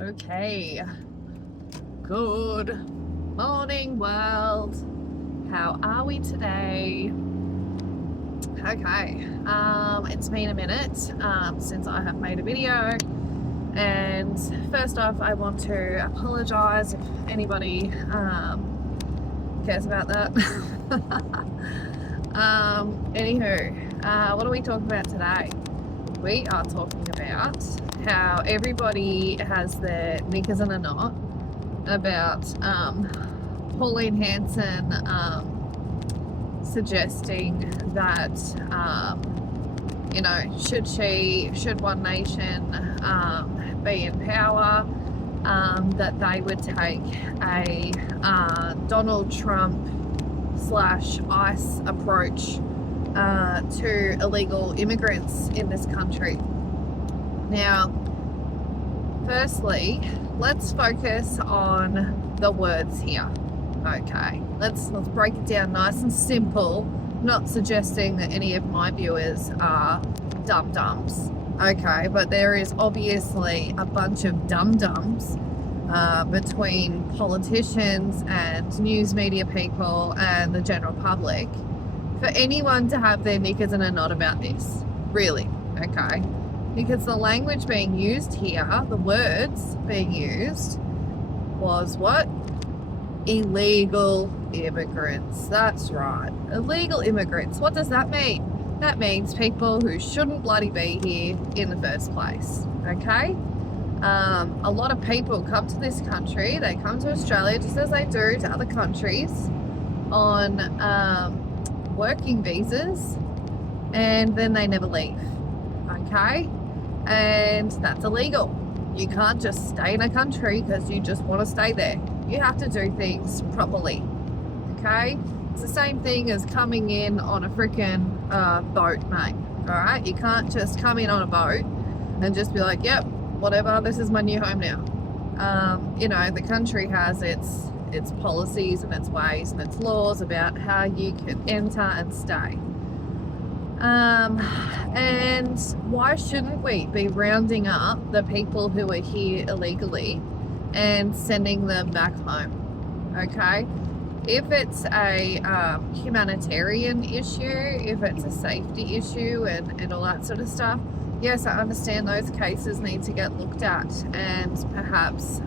Okay, good morning world. How are we today? Okay, it's been a minute since I have made a video, and first off I want to apologize if anybody cares about that. Anywho, what are we talking about today? We are talking about how everybody has their knickers in a knot about Pauline Hanson suggesting that should One Nation be in power, that they would take a Donald Trump / ICE approach to illegal immigrants in this country. Now, firstly, let's focus on the words here. Okay, let's break it down nice and simple. I'm not suggesting that any of my viewers are dum-dums, okay, but there is obviously a bunch of dum-dums between politicians and news media people and the general public for anyone to have their knickers in a knot about this, really, okay? Because the language being used here, the words being used, was what? Illegal immigrants. That's right. Illegal immigrants. What does that mean? That means people who shouldn't bloody be here in the first place, okay? A lot of people come to this country, they come to Australia just as they do to other countries on working visas, and then they never leave, okay? And that's illegal. You can't just stay in a country because you just want to stay there. You have to do things properly, okay? It's the same thing as coming in on a freaking boat, mate, all right? You can't just come in on a boat and just be like, yep, whatever, this is my new home now. The country has its policies and its ways and its laws about how you can enter and stay. And why shouldn't we be rounding up the people who are here illegally and sending them back home, okay? If it's a humanitarian issue, if it's a safety issue and all that sort of stuff, yes, I understand those cases need to get looked at, and perhaps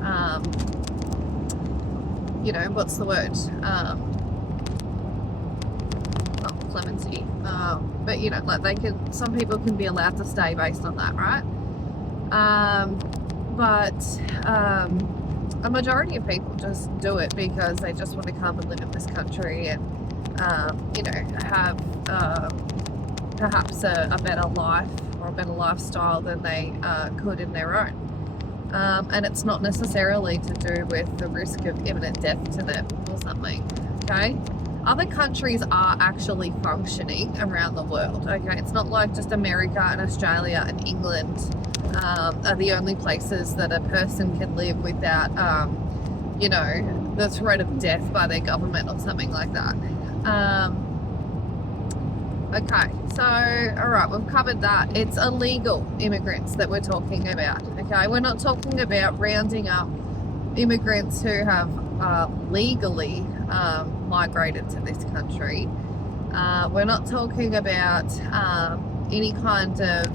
what's the word? Not clemency. But some people can be allowed to stay based on that, right? But a majority of people just do it because they just want to come and live in this country and, have perhaps a better life or a better lifestyle than they could in their own. And it's not necessarily to do with the risk of imminent death to them or something, okay? Other countries are actually functioning around the world, okay? It's not like just America and Australia and England are the only places that a person can live without, the threat of death by their government or something like that. Okay, so, all right, we've covered that. It's illegal immigrants that we're talking about, okay? We're not talking about rounding up immigrants who have legally migrated to this country. We're not talking about any kind of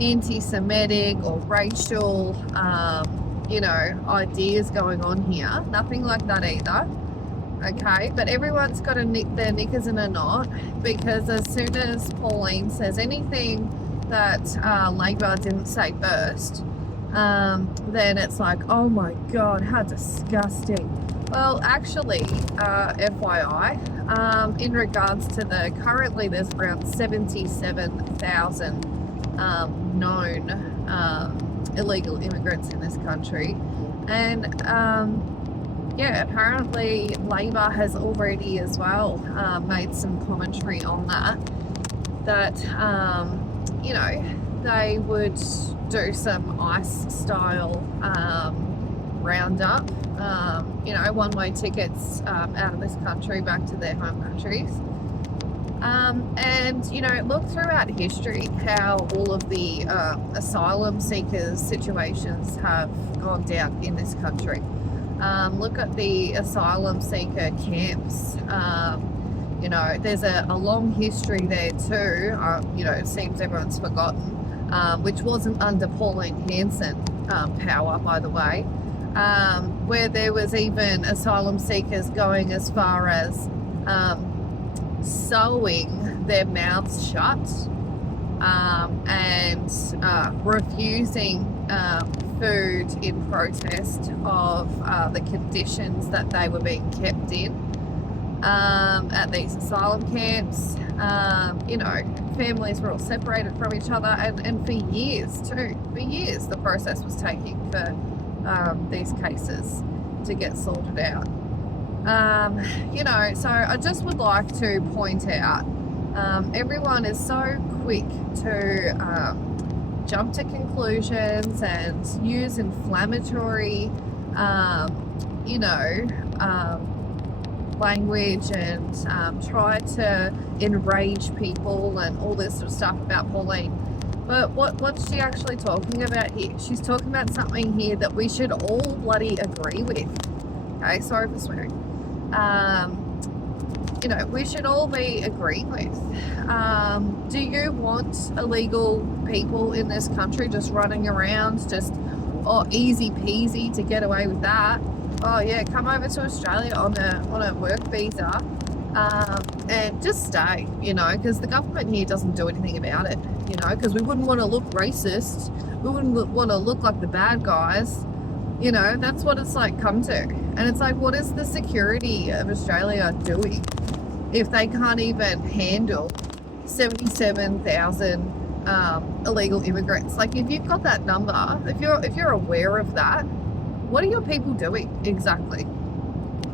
anti-Semitic or racial, ideas going on here. Nothing like that either. Okay, but everyone's got their knickers in a knot because as soon as Pauline says anything that Labor didn't say first, then it's like, oh my God, how disgusting. Well, actually, FYI, in regards to currently there's around 77,000 known illegal immigrants in this country, and apparently Labor has already as well made some commentary on that they would do some ICE style roundup, one-way tickets out of this country back to their home countries. And, look throughout history how all of the asylum seekers situations have gone down in this country. Look at the asylum seeker camps. There's a long history there too. It seems everyone's forgotten, which wasn't under Pauline Hanson power, by the way, where there was even asylum seekers going as far as sewing their mouths shut and refusing food in protest of the conditions that they were being kept in at these asylum camps. Families were all separated from each other, and for years the process was taking for these cases to get sorted out. So I just would like to point out, everyone is so quick to jump to conclusions and use inflammatory, language and try to enrage people and all this sort of stuff about Pauline. But what's she actually talking about here? She's talking about something here that we should all bloody agree with. Okay, sorry for swearing. We should all be agreeing with. Do you want illegal people in this country just running around, just easy peasy to get away with that? Oh yeah, come over to Australia on a work visa and just stay, because the government here doesn't do anything about it, because we wouldn't want to look racist. We wouldn't want to look like the bad guys. That's what it's like come to. And it's like, what is the security of Australia doing if they can't even handle 77,000 illegal immigrants? Like, if you've got that number, if you're aware of that, what are your people doing exactly?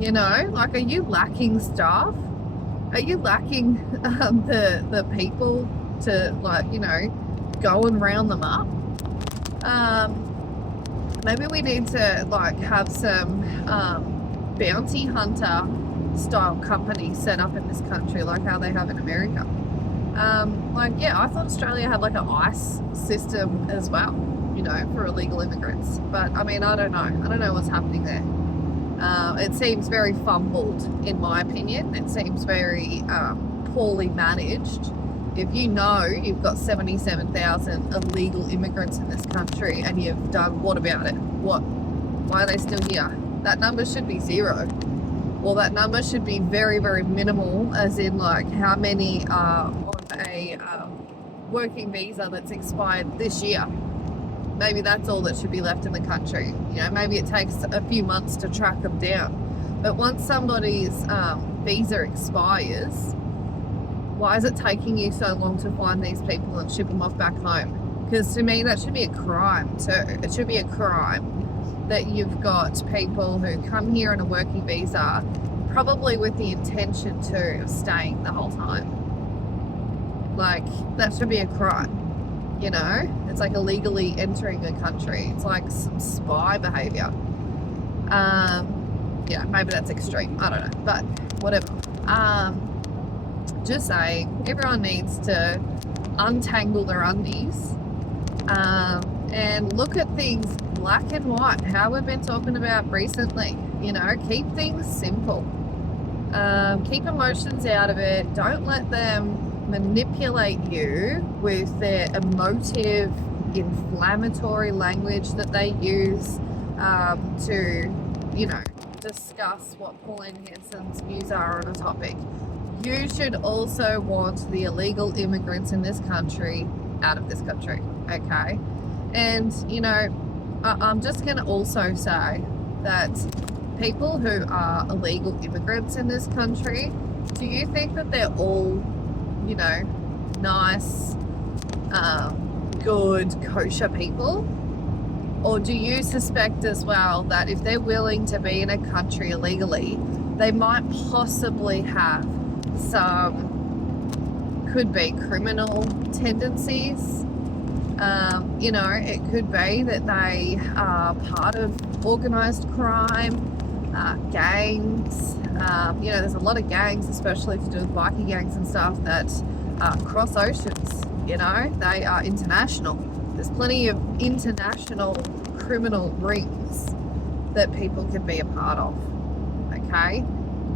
Like, are you lacking staff? Are you lacking the people to, go and round them up? Maybe we need to have some bounty hunter style companies set up in this country, like how they have in America. I thought Australia had an ICE system as well, for illegal immigrants. But I don't know. I don't know what's happening there. It seems very fumbled, in my opinion. It seems very poorly managed. If you've got 77,000 illegal immigrants in this country and you've done what about it? Why are they still here? That number should be 0. Well, that number should be very, very minimal, as in how many are on a working visa that's expired this year. Maybe that's all that should be left in the country. Maybe it takes a few months to track them down. But once somebody's visa expires, why is it taking you so long to find these people and ship them off back home? Because to me, that should be a crime too. It should be a crime that you've got people who come here on a working visa, probably with the intention of staying the whole time. That should be a crime. It's like illegally entering a country. It's like some spy behavior. Maybe that's extreme. I don't know, but whatever. Just saying, everyone needs to untangle their undies and look at things black and white, how we've been talking about recently. Keep things simple. Keep emotions out of it. Don't let them manipulate you with their emotive, inflammatory language that they use to, discuss what Pauline Hanson's views are on a topic. You should also want the illegal immigrants in this country out of this country, okay? And, I'm just going to also say that people who are illegal immigrants in this country, do you think that they're all, nice, good, kosher people? Or do you suspect as well that if they're willing to be in a country illegally, they might possibly have some, could be criminal tendencies? It could be that they are part of organised crime. gangs. You know, there's a lot of gangs, especially to do with bikie gangs and stuff, that cross oceans. You know, they are international. There's plenty of international criminal rings that people can be a part of. Okay,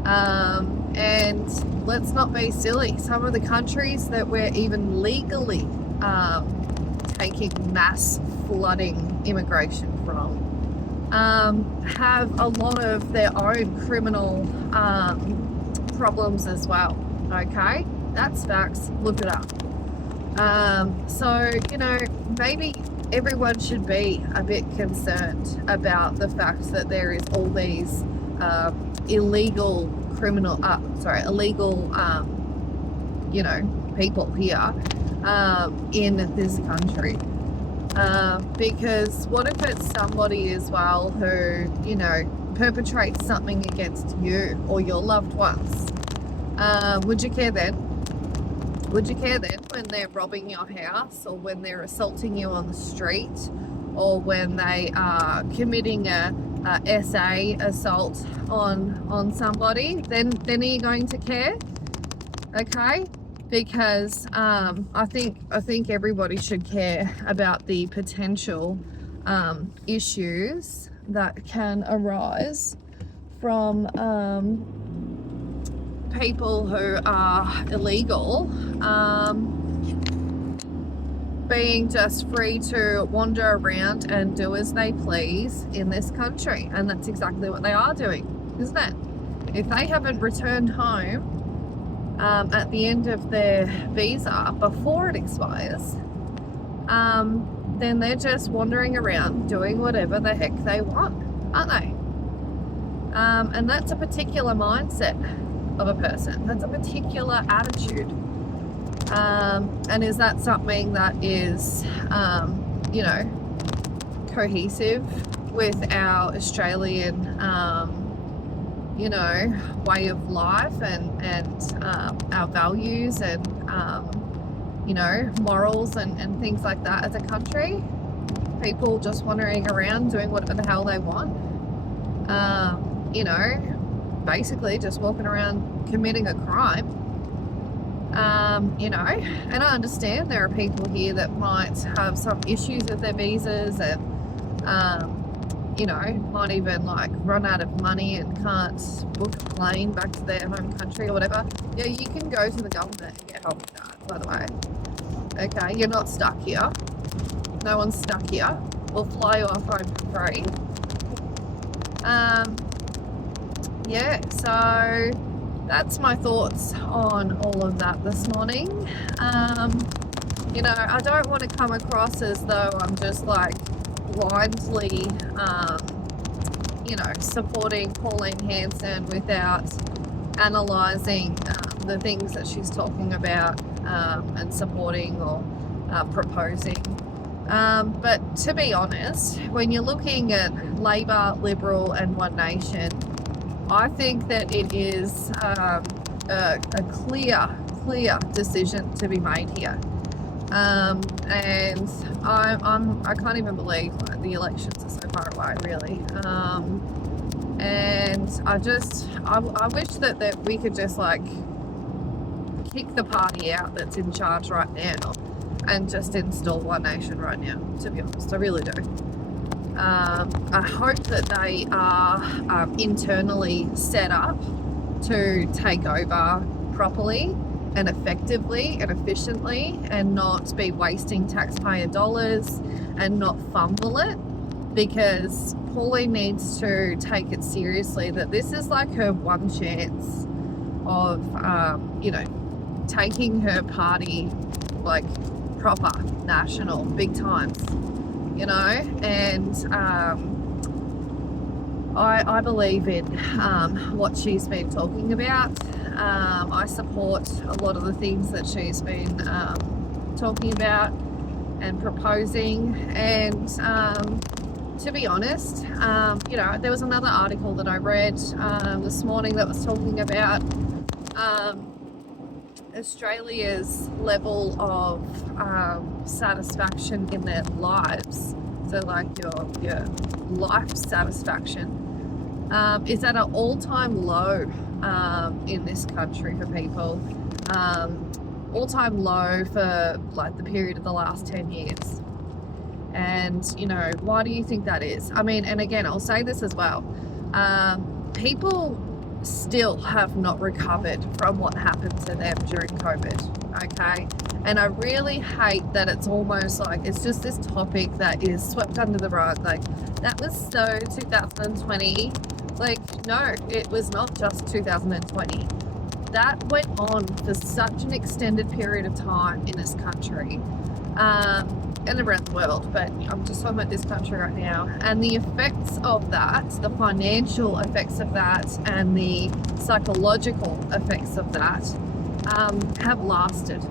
and let's not be silly. Some of the countries that we're even legally taking mass flooding immigration from have a lot of their own criminal problems as well. Okay, that's facts. Look it up. So, you know, maybe everyone should be a bit concerned about the fact that there is all these illegal, you know, people here in this country. Because what if it's somebody as well who, you know, perpetrates something against you or your loved ones? Would you care then? Would you care then when they're robbing your house, or when they're assaulting you on the street, or when they are committing a SA assault on somebody? Then are you going to care? Okay, because I think everybody should care about the potential issues that can arise from people who are illegal being just free to wander around and do as they please in this country. And that's exactly what they are doing, isn't it? If they haven't returned home at the end of their visa before it expires, then they're just wandering around doing whatever the heck they want, aren't they? And that's a particular mindset of a person. That's a particular attitude. And is that something that is, you know, cohesive with our Australian, you know, way of life and our values and, you know, morals and things like that as a country? People just wandering around doing whatever the hell they want. You know, basically just walking around committing a crime. You know, and I understand there are people here that might have some issues with their visas and, you know, might even like run out of money and can't book a plane back to their home country or whatever. Yeah, you can go to the government and get help with that, by the way. Okay, you're not stuck here. No one's stuck here. We'll fly you off home for free. Yeah, so that's my thoughts on all of that this morning. You know, I don't want to come across as though I'm just like blindly, you know, supporting Pauline Hanson without analysing the things that she's talking about and supporting or proposing. But to be honest, when you're looking at Labor, Liberal and One Nation, I think that it is a clear decision to be made here. And I can't even believe the elections are so far away, really. And I wish that we could just like kick the party out that's in charge right now and just install One Nation right now, to be honest. I really do. I hope that they are internally set up to take over properly and effectively and efficiently and not be wasting taxpayer dollars and not fumble it, because Pauline needs to take it seriously that this is like her one chance of, you know, taking her party like proper, national, big times. You know, and I believe in what she's been talking about. I support a lot of the things that she's been talking about and proposing. And to be honest, you know, there was another article that I read this morning that was talking about Australia's level of satisfaction in their lives, so like your life satisfaction, is at an all-time low in this country for people. All-time low for like the period of the last 10 years. And, you know, why do you think that is? I mean, and again, I'll say this as well. People still have not recovered from what happened to them during COVID, okay? And I really hate that it's almost like it's just this topic that is swept under the rug. Like, that was so 2020. Like, no, it was not just 2020. That went on for such an extended period of time in this country. And around the world, but I'm just talking about this country right now. And the effects of that, the financial effects of that, and the psychological effects of that have lasted.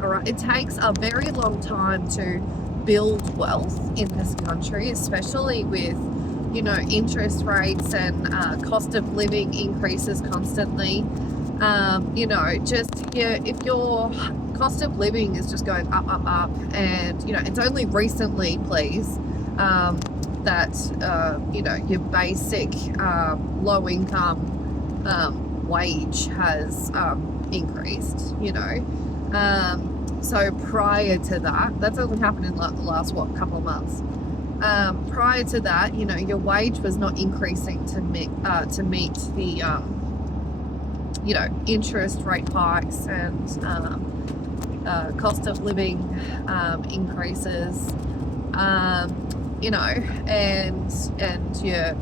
All right, it takes a very long time to build wealth in this country, especially with, you know, interest rates and cost of living increases constantly. You know, just if your cost of living is just going up, and, you know, it's only recently, please, that, you know, your basic low income wage has increased, you know. So prior to that, that's only happened in like the last, couple of months. Prior to that, you know, your wage was not increasing to meet the, you know, interest rate hikes and cost of living increases, you know, and your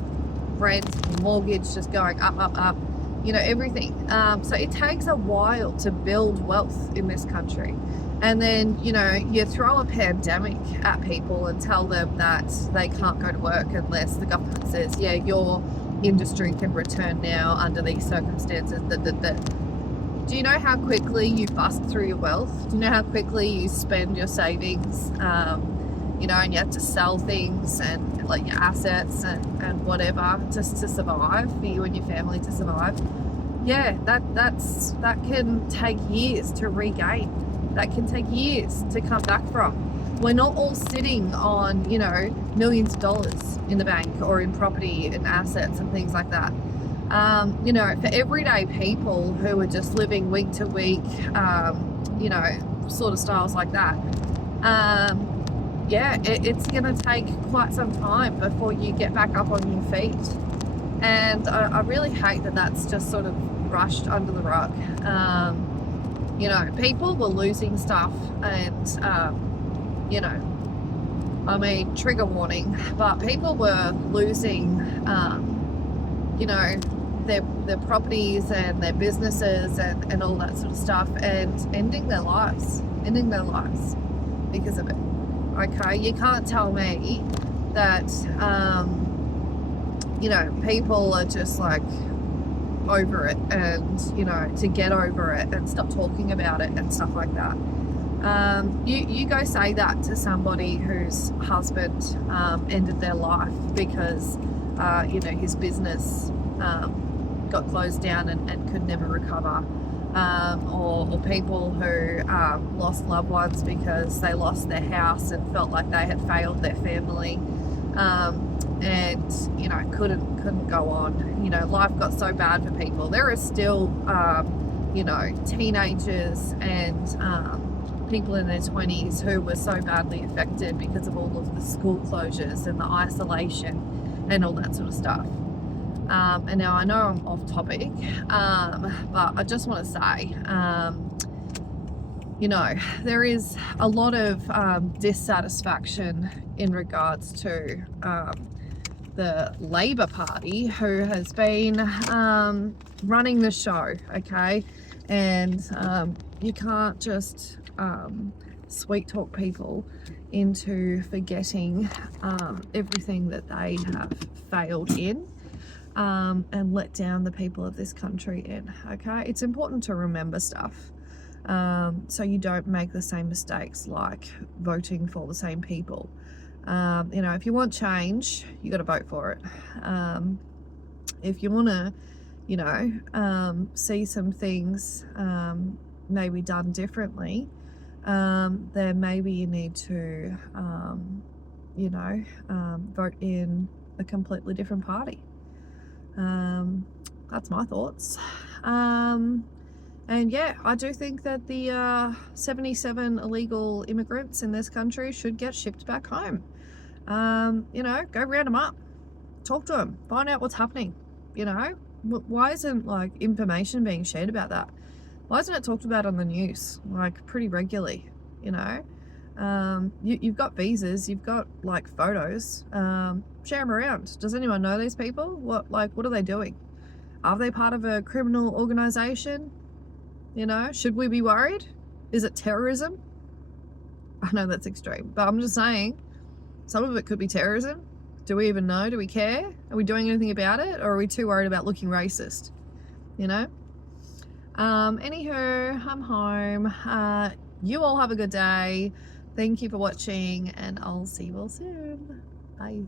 rent and mortgage just going up, you know, everything. So it takes a while to build wealth in this country. And then, you know, you throw a pandemic at people and tell them that they can't go to work unless the government says, yeah, your industry can return now under these circumstances. Do you know how quickly you bust through your wealth? Do you know how quickly you spend your savings? You know, and you have to sell things and like your assets and whatever just to survive, for you and your family to survive. Yeah, that can take years to regain. That can take years to come back from. We're not all sitting on, you know, millions of dollars in the bank or in property and assets and things like that. You know, for everyday people who are just living week to week, you know, sort of styles like that, yeah, it's going to take quite some time before you get back up on your feet. And I really hate that that's just sort of brushed under the rug. You know, people were losing stuff and, you know, I mean, trigger warning, but people were losing, you know, their properties and their businesses and all that sort of stuff, and ending their lives because of it. Okay, you can't tell me that, you know, people are just like over it, and, you know, to get over it and stop talking about it and stuff like that. You go say that to somebody whose husband ended their life because, you know, his business got closed down and could never recover. Or people who lost loved ones because they lost their house and felt like they had failed their family, and, you know, couldn't go on. You know, life got so bad for people. There are still, you know, teenagers and people in their 20s who were so badly affected because of all of the school closures and the isolation and all that sort of stuff. And now I know I'm off topic, but I just want to say, you know, there is a lot of dissatisfaction in regards to the Labor Party, who has been running the show, okay? And you can't just sweet talk people into forgetting everything that they have failed in. And let down the people of this country in, okay? It's important to remember stuff, so you don't make the same mistakes like voting for the same people. You know, if you want change, you got to vote for it. If you want to, you know, see some things maybe done differently, then maybe you need to, you know, vote in a completely different party. That's my thoughts. And yeah, I do think that the 77 illegal immigrants in this country should get shipped back home. You know, go round them up, talk to them, find out what's happening. You know, why isn't like information being shared about that? Why isn't it talked about on the news like pretty regularly? You know, you've got visas, you've got like photos. Share them around. Does anyone know these people? What are they doing? Are they part of a criminal organization? You know, should we be worried? Is it terrorism? I know that's extreme, but I'm just saying some of it could be terrorism. Do we even know? Do we care? Are we doing anything about it? Or are we too worried about looking racist? You know? Anywho, I'm home. You all have a good day. Thank you for watching, and I'll see you all soon. Bye.